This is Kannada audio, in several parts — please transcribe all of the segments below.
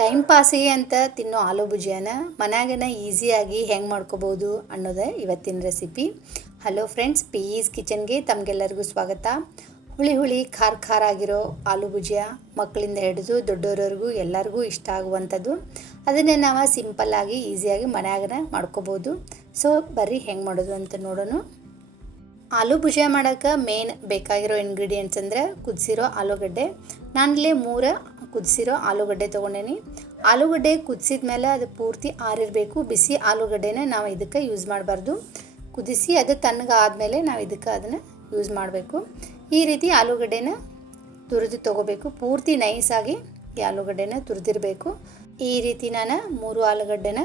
ಟೈಮ್ ಪಾಸಿಗೆ ಅಂತ ತಿನ್ನೋ ಆಲೂ ಭುಜಿಯಾನ ಮನ್ಯಾಗನ ಈಸಿಯಾಗಿ ಹೆಂಗೆ ಮಾಡ್ಕೋಬೋದು ಅನ್ನೋದು ಇವತ್ತಿನ ರೆಸಿಪಿ. ಹಲೋ ಫ್ರೆಂಡ್ಸ್, ಪೀಸ್ ಕಿಚನ್ಗೆ ತಮಗೆಲ್ಲರಿಗೂ ಸ್ವಾಗತ. ಹುಳಿ ಹುಳಿ ಖಾರ ಖಾರ ಆಗಿರೋ ಆಲೂ ಭುಜಿಯಾ ಮಕ್ಕಳಿಂದ ಹಿಡಿದು ದೊಡ್ಡೋರವರೆಗೂ ಎಲ್ಲರಿಗೂ ಇಷ್ಟ ಆಗುವಂಥದ್ದು. ಅದನ್ನೇ ನಾವು ಸಿಂಪಲ್ಲಾಗಿ ಈಸಿಯಾಗಿ ಮನ್ಯಾಗನ ಮಾಡ್ಕೋಬೋದು. ಸೊ ಬರ್ರಿ ಹೆಂಗೆ ಮಾಡೋದು ಅಂತ ನೋಡೋಣ. ಆಲೂ ಭುಜಿಯಾ ಮಾಡೋಕ್ಕೆ ಮೇನ್ ಬೇಕಾಗಿರೋ ಇಂಗ್ರೀಡಿಯೆಂಟ್ಸ್ ಅಂದರೆ ಕುದಿಸಿರೋ ಆಲೂಗಡ್ಡೆ. ನಾನಿಲ್ಲಿ 3 ಕುದಿಸಿರೋ ಆಲೂಗಡ್ಡೆ ತೊಗೊಂಡೇನಿ. ಆಲೂಗಡ್ಡೆ ಕುದಿಸಿದ ಮೇಲೆ ಅದು ಪೂರ್ತಿ ಆರಿರಬೇಕು. ಬಿಸಿ ಆಲೂಗಡ್ಡೆನ ನಾವು ಇದಕ್ಕೆ ಯೂಸ್ ಮಾಡಬಾರ್ದು. ಕುದಿಸಿ ಅದು ತಣ್ಣಗೆ ಆದಮೇಲೆ ನಾವು ಇದಕ್ಕೆ ಅದನ್ನು ಯೂಸ್ ಮಾಡಬೇಕು. ಈ ರೀತಿ ಆಲೂಗಡ್ಡೆನ ತುರಿದು ತೊಗೋಬೇಕು. ಪೂರ್ತಿ ನೈಸಾಗಿ ಈ ಆಲೂಗಡ್ಡೆನ ತುರಿದಿರಬೇಕು. ಈ ರೀತಿ ನಾನು 3 ಆಲೂಗಡ್ಡೆನ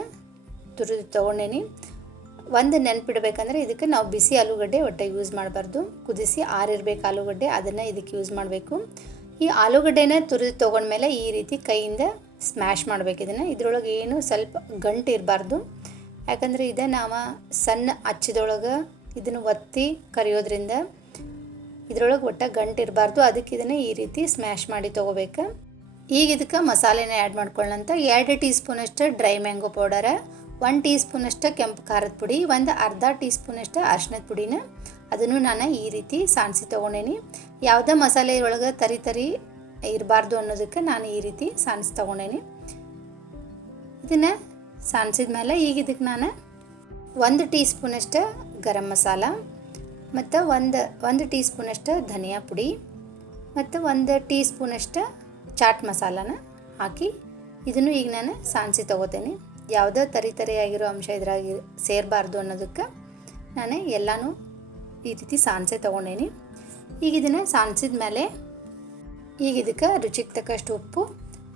ತುರಿದು ತೊಗೊಂಡೇನಿ. ಒಂದು ನೆನಪಿಡಬೇಕಂದ್ರೆ ಇದಕ್ಕೆ ನಾವು ಬಿಸಿ ಆಲೂಗಡ್ಡೆ ಒಟ್ಟೆ ಯೂಸ್ ಮಾಡಬಾರ್ದು. ಕುದಿಸಿ ಆರಿರಬೇಕು ಆಲೂಗಡ್ಡೆ, ಅದನ್ನು ಇದಕ್ಕೆ ಯೂಸ್ ಮಾಡಬೇಕು. ಈ ಆಲೂಗಡ್ಡೆನ ತುರಿದು ತೊಗೊಂಡ್ಮೇಲೆ ಈ ರೀತಿ ಕೈಯಿಂದ ಸ್ಮ್ಯಾಶ್ ಮಾಡಬೇಕು. ಇದರೊಳಗೆ ಏನು ಸ್ವಲ್ಪ ಗಂಟು ಇರಬಾರ್ದು. ಯಾಕಂದರೆ ಇದು ನಾವು ಸಣ್ಣ ಹಚ್ಚಿದೊಳಗೆ ಇದನ್ನು ಒತ್ತಿ ಕರಿಯೋದ್ರಿಂದ ಇದರೊಳಗೆ ಒಟ್ಟು ಗಂಟು ಇರಬಾರ್ದು. ಅದಕ್ಕೆ ಇದನ್ನು ಈ ರೀತಿ ಸ್ಮ್ಯಾಶ್ ಮಾಡಿ ತೊಗೋಬೇಕು. ಈಗ ಇದಕ್ಕೆ ಮಸಾಲೆನ ಆ್ಯಡ್ ಮಾಡ್ಕೊಳ್ಳೋಂಥ 2 ಟೀ ಸ್ಪೂನಷ್ಟು ಡ್ರೈ ಮ್ಯಾಂಗೋ ಪೌಡರ, 1 ಟೀ ಸ್ಪೂನಷ್ಟು ಕೆಂಪು ಖಾರದ ಪುಡಿ, ಒಂದು ಅರ್ಧ ಟೀ ಸ್ಪೂನಷ್ಟು ಅರಿಶಿಣದ ಪುಡಿನ ಅದನ್ನು ನಾನು ಈ ರೀತಿ ಸಾಣಿಸಿ ತೊಗೊಂಡೇನಿ. ಯಾವುದೇ ಮಸಾಲೆ ಒಳಗೆ ತರಿ ಇರಬಾರ್ದು ಅನ್ನೋದಕ್ಕೆ ನಾನು ಈ ರೀತಿ ಸಾಣಿಸಿ ತೊಗೊಂಡೇನಿ. ಇದನ್ನು ಸಾಣಿಸಿದ ಮೇಲೆ ಈಗ ಇದಕ್ಕೆ ನಾನು 1 ಟೀ ಸ್ಪೂನಷ್ಟು ಗರಂ ಮಸಾಲ ಮತ್ತು ಒಂದು ಟೀ ಸ್ಪೂನಷ್ಟು ಧನಿಯಾ ಪುಡಿ ಮತ್ತು 1 ಟೀ ಸ್ಪೂನಷ್ಟು ಚಾಟ್ ಮಸಾಲಾನ ಹಾಕಿ ಇದನ್ನು ಈಗ ನಾನು ಸಾಣಿಸಿ ತೊಗೋತೇನೆ. ಯಾವುದೋ ತರಿಯಾಗಿರೋ ಅಂಶ ಇದ್ರಾಗಿ ಸೇರಬಾರ್ದು ಅನ್ನೋದಕ್ಕೆ ನಾನು ಎಲ್ಲನೂ ಈ ರೀತಿ ಸಾಣಿಸೆ ತೊಗೊಂಡೇನಿ. ಈಗ ಇದನ್ನು ಸಾಣಿಸಿದ ಮೇಲೆ ಈಗ ಇದಕ್ಕೆ ರುಚಿಗೆ ತಕ್ಕಷ್ಟು ಉಪ್ಪು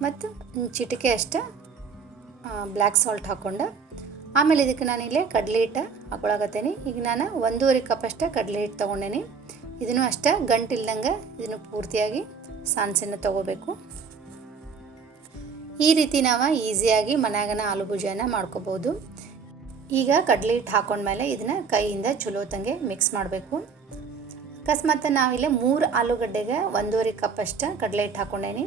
ಮತ್ತು ಚಿಟಿಕೆ ಅಷ್ಟು ಬ್ಲ್ಯಾಕ್ ಸಾಲ್ಟ್ ಹಾಕ್ಕೊಂಡು ಆಮೇಲೆ ಇದಕ್ಕೆ ನಾನಿಲ್ಲೇ ಕಡಲೆ ಹಿಟ್ಟು ಹಾಕೊಳಕತ್ತೇನೆ. ಈಗ ನಾನು 1.5 ಕಪ್ಪಷ್ಟು ಕಡಲೆ ಹಿಟ್ಟು ತೊಗೊಂಡೇನಿ. ಇದನ್ನು ಅಷ್ಟೇ ಗಂಟಿಲ್ದಂಗೆ ಇದನ್ನು ಪೂರ್ತಿಯಾಗಿ ಸಾಣಿಸನ್ನು ತೊಗೋಬೇಕು. ಈ ರೀತಿ ನಾವು ಈಸಿಯಾಗಿ ಮನ್ಯಾಗನ ಆಲೂ ಭುಜಿಯಾನ ಮಾಡ್ಕೋಬೋದು. ಈಗ ಕಡಲೆ ಹಿಟ್ಟು ಹಾಕೊಂಡ್ಮೇಲೆ ಇದನ್ನು ಕೈಯಿಂದ ಚಲೋತಂಗೆ ಮಿಕ್ಸ್ ಮಾಡಬೇಕು. ಅಕಸ್ಮಾತ್ ನಾವಿಲ್ಲೇ 3 ಆಲೂಗಡ್ಡೆಗೆ 1.5 ಕಪ್ಪಷ್ಟು ಕಡಲೆ ಹಿಟ್ಟು ಹಾಕ್ಕೊಂಡೇನಿ.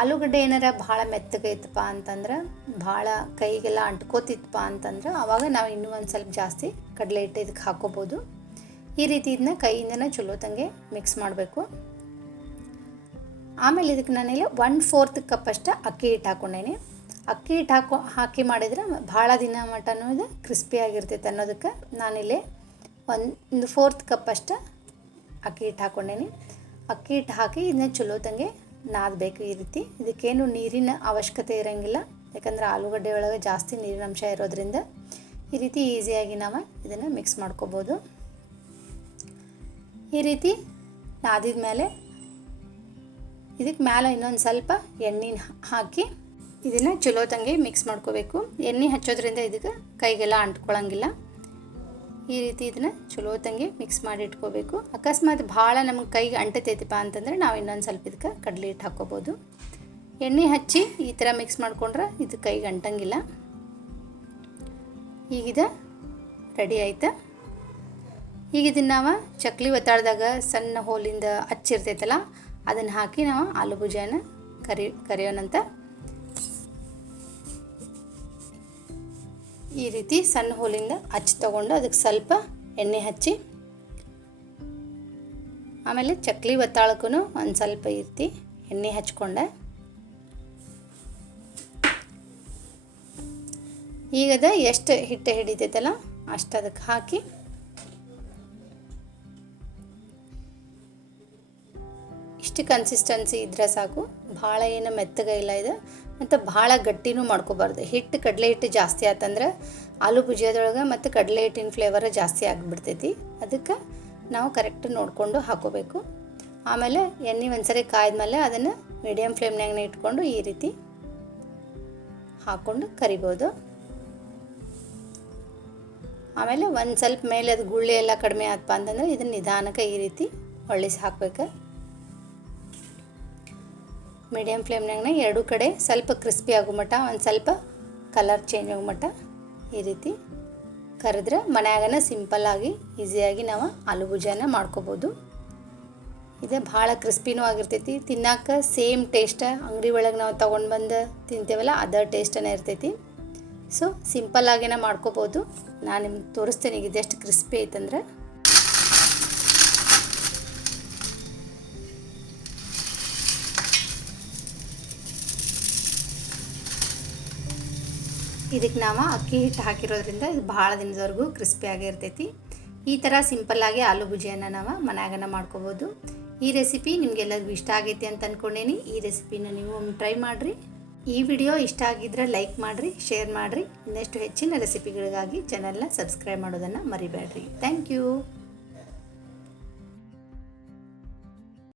ಆಲೂಗಡ್ಡೆ ಏನಾರ ಭಾಳ ಮೆತ್ತಗೈತಪ್ಪ ಅಂತಂದ್ರೆ, ಭಾಳ ಕೈಗೆಲ್ಲ ಅಂಟ್ಕೋತಿತ್ತಪ್ಪ ಅಂತಂದ್ರೆ ಆವಾಗ ನಾವು ಇನ್ನೂ ಒಂದು ಸ್ವಲ್ಪ ಜಾಸ್ತಿ ಕಡಲೆ ಹಿಟ್ಟು ಇದಕ್ಕೆ ಹಾಕ್ಕೋಬೋದು. ಈ ರೀತಿ ಇದನ್ನ ಕೈಯಿಂದನೇ ಚಲೋತಂಗೆ ಮಿಕ್ಸ್ ಮಾಡಬೇಕು. ಆಮೇಲೆ ಇದಕ್ಕೆ ನಾನಿಲ್ಲಿ 1/4 ಕಪ್ಪಷ್ಟು ಅಕ್ಕಿ ಹಿಟ್ಟು ಹಾಕ್ಕೊಂಡೇನಿ. ಅಕ್ಕಿ ಹಿಟ್ಟು ಹಾಕಿ ಮಾಡಿದರೆ ಭಾಳ ದಿನ ಮಟನೂ ಇದು ಕ್ರಿಸ್ಪಿಯಾಗಿರ್ತೈತೆ ಅನ್ನೋದಕ್ಕೆ ನಾನಿಲ್ಲಿ 1/4 ಕಪ್ಪಷ್ಟು ಅಕ್ಕಿ ಹಿಟ್ಟು ಹಾಕ್ಕೊಂಡೇನಿ. ಅಕ್ಕಿ ಹಿಟ್ಟು ಹಾಕಿ ಇದನ್ನ ಚಲೋತಂಗೆ ನಾದಬೇಕು. ಈ ರೀತಿ ಇದಕ್ಕೇನು ನೀರಿನ ಅವಶ್ಯಕತೆ ಇರೋಂಗಿಲ್ಲ, ಯಾಕಂದರೆ ಆಲೂಗಡ್ಡೆ ಒಳಗೆ ಜಾಸ್ತಿ ನೀರಿನ ಅಂಶ ಇರೋದ್ರಿಂದ ಈ ರೀತಿ ಈಸಿಯಾಗಿ ನಾವು ಇದನ್ನು ಮಿಕ್ಸ್ ಮಾಡ್ಕೋಬೋದು. ಈ ರೀತಿ ನಾದಿದ ಮೇಲೆ ಇದಕ್ಕೆ ಮೇಲೆ ಇನ್ನೊಂದು ಸ್ವಲ್ಪ ಎಣ್ಣೆನ ಹಾಕಿ ಇದನ್ನು ಚಲೋತಂಗೆ ಮಿಕ್ಸ್ ಮಾಡ್ಕೋಬೇಕು. ಎಣ್ಣೆ ಹಚ್ಚೋದ್ರಿಂದ ಇದಕ್ಕೆ ಕೈಗೆಲ್ಲ ಅಂಟ್ಕೊಳ್ಳೋಂಗಿಲ್ಲ. ಈ ರೀತಿ ಇದನ್ನು ಚಲೋತಂಗೆ ಮಿಕ್ಸ್ ಮಾಡಿ ಇಟ್ಕೋಬೇಕು. ಅಕಸ್ಮಾತ್ ಭಾಳ ನಮಗೆ ಕೈಗೆ ಅಂಟತೈತಿಪ್ಪ ಅಂತಂದರೆ ನಾವು ಇನ್ನೊಂದು ಸ್ವಲ್ಪ ಇದಕ್ಕೆ ಕಡಲೆ ಹಿಟ್ಟು ಹಾಕ್ಕೋಬೋದು. ಎಣ್ಣೆ ಹಚ್ಚಿ ಈ ಥರ ಮಿಕ್ಸ್ ಮಾಡ್ಕೊಂಡ್ರೆ ಇದು ಕೈಗೆ ಅಂಟಂಗಿಲ್ಲ. ಈಗಿದ ರೆಡಿ ಆಯ್ತು. ಈಗ ಇದನ್ನು ನಾವು ಚಕ್ಲಿ ಒತ್ತಾಡ್ದಾಗ ಸಣ್ಣ ಹೋಲಿಂದ ಹಚ್ಚಿರ್ತೈತಲ್ಲ ಅದನ್ನು ಹಾಕಿ ನಾವು ಆಲೂ ಭುಜಿಯಾನ ಕರಿಯೋಣಂತ. ಈ ರೀತಿ ಸಣ್ಣ ಹೋಲಿಂದ ಹಚ್ಚಿ ತೊಗೊಂಡು ಅದಕ್ಕೆ ಸ್ವಲ್ಪ ಎಣ್ಣೆ ಹಚ್ಚಿ ಆಮೇಲೆ ಚಕ್ಲಿ ಒತ್ತಾಳಕ್ಕೂ ಒಂದು ಸ್ವಲ್ಪ ಈ ರೀತಿ ಎಣ್ಣೆ ಹಚ್ಕೊಂಡೆ. ಈಗದ ಎಷ್ಟು ಹಿಟ್ಟು ಹಿಡಿತೈತಲ್ಲ ಅಷ್ಟು ಅದಕ್ಕೆ ಹಾಕಿ ಇಷ್ಟು ಕನ್ಸಿಸ್ಟೆನ್ಸಿ ಇದ್ರೆ ಸಾಕು. ಭಾಳ ಏನು ಮೆತ್ತಗೆ ಇಲ್ಲ ಇದು, ಮತ್ತು ಭಾಳ ಗಟ್ಟಿನೂ ಮಾಡ್ಕೋಬಾರ್ದು. ಹಿಟ್ಟು ಕಡಲೆ ಹಿಟ್ಟು ಜಾಸ್ತಿ ಆತಂದ್ರೆ ಆಲೂ ಭುಜಿಯಾದೊಳಗೆ ಮತ್ತು ಕಡಲೆ ಹಿಟ್ಟಿನ ಫ್ಲೇವರ್ ಜಾಸ್ತಿ ಆಗಿಬಿಡ್ತೈತಿ. ಅದಕ್ಕೆ ನಾವು ಕರೆಕ್ಟ್ ನೋಡಿಕೊಂಡು ಹಾಕೋಬೇಕು. ಆಮೇಲೆ ಎಣ್ಣೆ ಒಂದ್ಸರಿ ಕಾಯ್ದ್ಮೇಲೆ ಅದನ್ನು ಮೀಡಿಯಮ್ ಫ್ಲೇಮ್ನಾಗನೇ ಇಟ್ಕೊಂಡು ಈ ರೀತಿ ಹಾಕ್ಕೊಂಡು ಕರಿಬೋದು. ಆಮೇಲೆ ಒಂದು ಸ್ವಲ್ಪ ಮೇಲೆ ಅದು ಗುಳ್ಳೆ ಎಲ್ಲ ಕಡಿಮೆ ಆತಪ್ಪ ಅಂತಂದರೆ ಇದನ್ನು ನಿಧಾನಕ್ಕೆ ಈ ರೀತಿ ಹೊಳ್ಳಿಸಿ ಹಾಕ್ಬೇಕು. ಮೀಡಿಯಮ್ ಫ್ಲೇಮ್ನಾಗನೇ ಎರಡೂ ಕಡೆ ಸ್ವಲ್ಪ ಕ್ರಿಸ್ಪಿ ಆಗೋ ಮಟ್ಟ, ಒಂದು ಸ್ವಲ್ಪ ಕಲರ್ ಚೇಂಜ್ ಆಗೋ ಮಟ್ಟ ಈ ರೀತಿ ಕರೆದ್ರೆ ಮನ್ಯಾಗನ ಸಿಂಪಲ್ಲಾಗಿ ಈಸಿಯಾಗಿ ನಾವು ಆಲೂ ಭುಜಿಯಾನ ಮಾಡ್ಕೋಬೋದು. ಇದು ಭಾಳ ಕ್ರಿಸ್ಪಿನೂ ಆಗಿರ್ತೈತಿ, ತಿನ್ನಕ್ಕೆ ಸೇಮ್ ಟೇಸ್ಟ್ ಅಂಗಡಿ ಒಳಗೆ ನಾವು ತೊಗೊಂಡು ಬಂದು ತಿಂತೇವಲ್ಲ ಅದೇ ಟೇಸ್ಟನೇ ಇರ್ತೈತಿ. ಸೊ ಸಿಂಪಲ್ಲಾಗೇನ ಮಾಡ್ಕೋಬೋದು. ನಾನು ನಿಮ್ಗೆ ತೋರಿಸ್ತೇನೆ ಈಗ ಇದೆಷ್ಟು ಕ್ರಿಸ್ಪಿ ಐತಂದ್ರೆ. ಇದಕ್ಕೆ ನಾವು ಅಕ್ಕಿ ಹಿಟ್ಟು ಹಾಕಿರೋದ್ರಿಂದ ಇದು ಭಾಳ ದಿನದವರೆಗೂ ಕ್ರಿಸ್ಪಿಯಾಗಿ ಇರ್ತೈತಿ. ಈ ಥರ ಸಿಂಪಲ್ಲಾಗಿ ಆಲೂ ಭುಜಿಯನ್ನು ನಾವು ಮನ್ಯಾಗನ ಮಾಡ್ಕೋಬೋದು. ಈ ರೆಸಿಪಿ ನಿಮಗೆಲ್ಲರಿಗೂ ಇಷ್ಟ ಆಗೈತಿ ಅಂತ ಅಂದ್ಕೊಂಡೇನಿ. ಈ ರೆಸಿಪಿನ ನೀವು ಒಮ್ಮೆ ಟ್ರೈ ಮಾಡಿರಿ. ಈ ವಿಡಿಯೋ ಇಷ್ಟ ಆಗಿದ್ರೆ ಲೈಕ್ ಮಾಡಿರಿ, ಶೇರ್ ಮಾಡಿರಿ. ಇನ್ನಷ್ಟು ಹೆಚ್ಚಿನ ರೆಸಿಪಿಗಳಿಗಾಗಿ ಚಾನಲ್ನ ಸಬ್ಸ್ಕ್ರೈಬ್ ಮಾಡೋದನ್ನು ಮರಿಬೇಡ್ರಿ. Thank you.